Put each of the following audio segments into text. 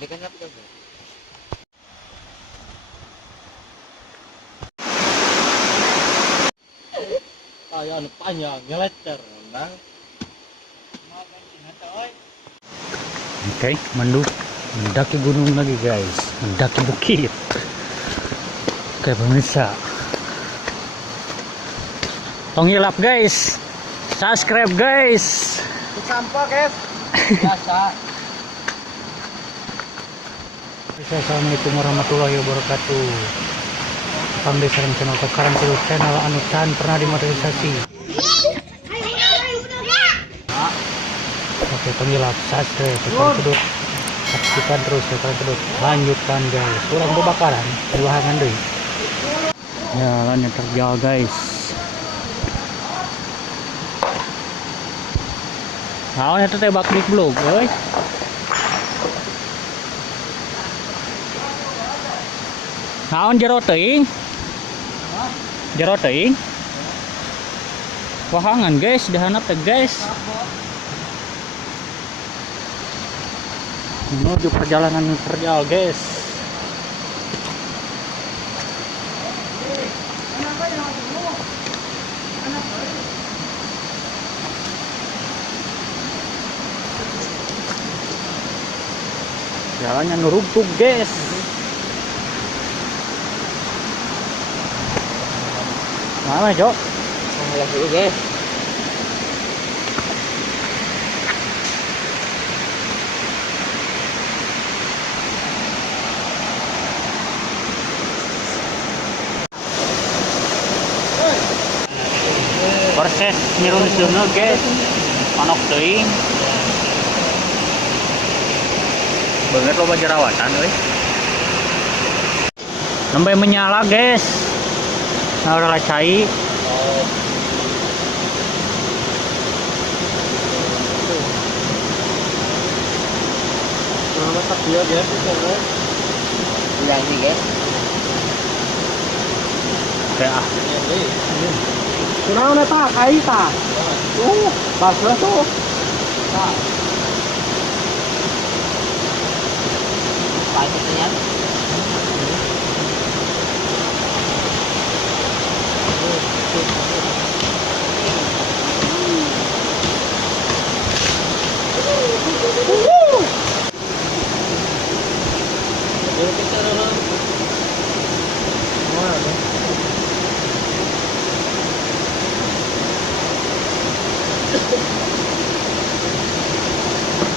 Dia kan apa coba? Ayo anu panjang, ngelecer. Nah. Oke, mendaki gunung lagi guys, mendaki bukit. Oke pemirsa, tong hilap guys, subscribe guys. Sampah, guys. Biasa. Assalamualaikum warahmatullahi wabarakatuh. Kami sering channel Karang Kedut channel anutan pernah dimonetisasi. Oke, penggilap subscribe Karang Kedut, saksikan terus Karang Kedut, lanjutkan guys. Kurang kebakaran, ruangan deh. Jalannya terjal guys. Nah, itu tebak klik belum, guys. Naon jero teuing? Jero teuing? Wahangan guys, dahanap teh guys. Menuju perjalanan terjal guys. Jalannya nurubuk guys. Mana Jok? Salah dulu, guys. Proses nyirun-nyirun guys. Manok teuing. Banget loba jerawatan euy. Sampai menyala guys. Nah, udah cai. Selamat tak dia guys, guys. Iya ini, guys. Kayak Kunaon eta? Kai ta? Basah tuh. Nah, Pastinya.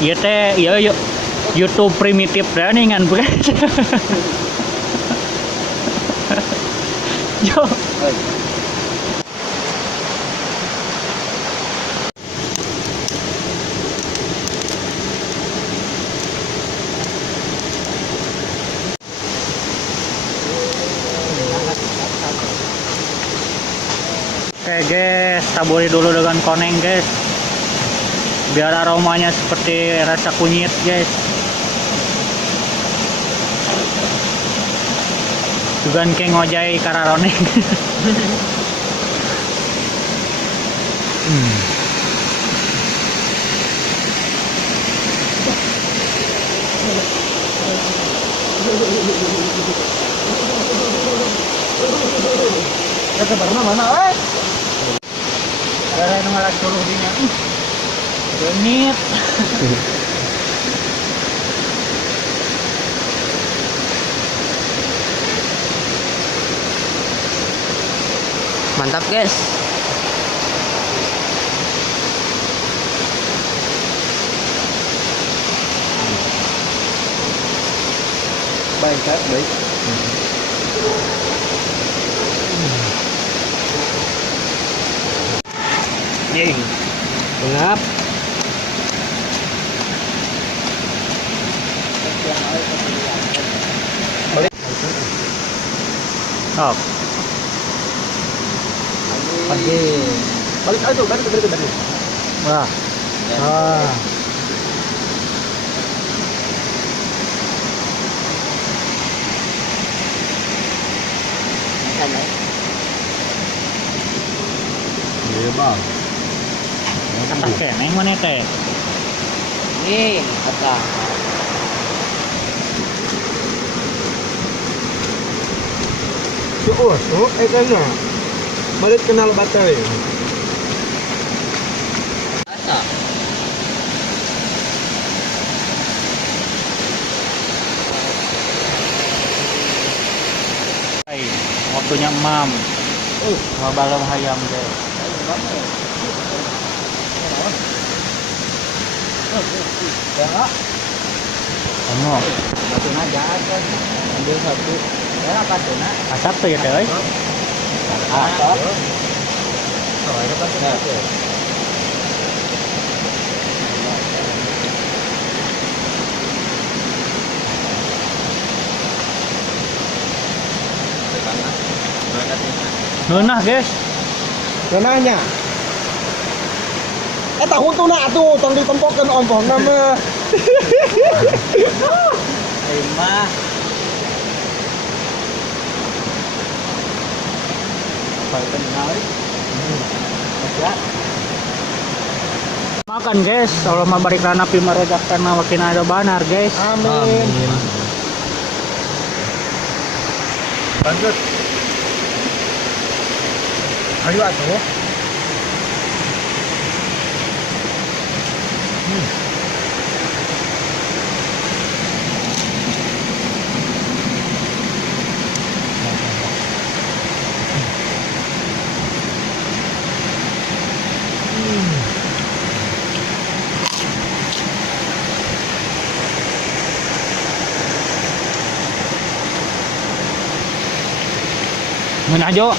iya teh, iya yuk. YouTube primitif dah nih ngan bre. Yo. Oke guys, taburi dulu dengan koneng guys, biar aromanya seperti rasa kunyit guys. Juga kayak ngojai kararone. ya sebenarnya mana, Gara malah suruh dinya. Genit. Mantap, guys. baik kan, baik. Yeay. Ngap. Oh, Pagi. Balik aja tuh, balik. wah. Ah. Iya bang. Kata keneng mana teh? Ini apa? Kayaknya balik kenal baterai. Asa. Hai, waktunya mam. Mau balong ayam deh. Kamu Satu aja ada. Ambil satu. Ya apa tuh nak? asap tuh ya teh. Asap. Oh, itu kan sudah. Nunah guys. Kenanya. Tahu tuh nak tuh, tong ditempokeun ompong nama. Mah. Makan guys, kalau mau balik rana pi maredak karena makin ada banar guys. Amin. Lanjut. Ayo atuh. Menajo.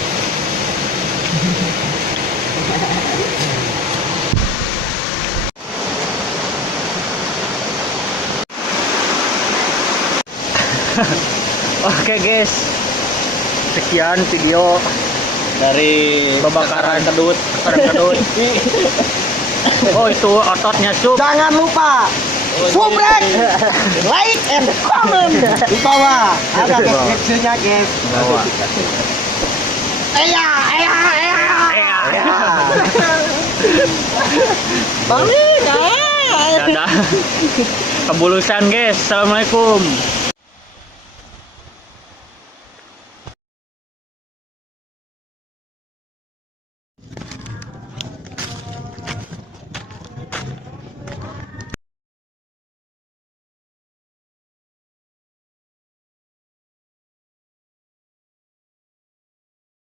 Oke guys, sekian video dari babakaran kedut. Oh itu ototnya cuk. Jangan lupa subrek, like, and comment di bawah. Ada deskripsinya guys. Eya. Dadah. Kebulusan guys. Assalamualaikum.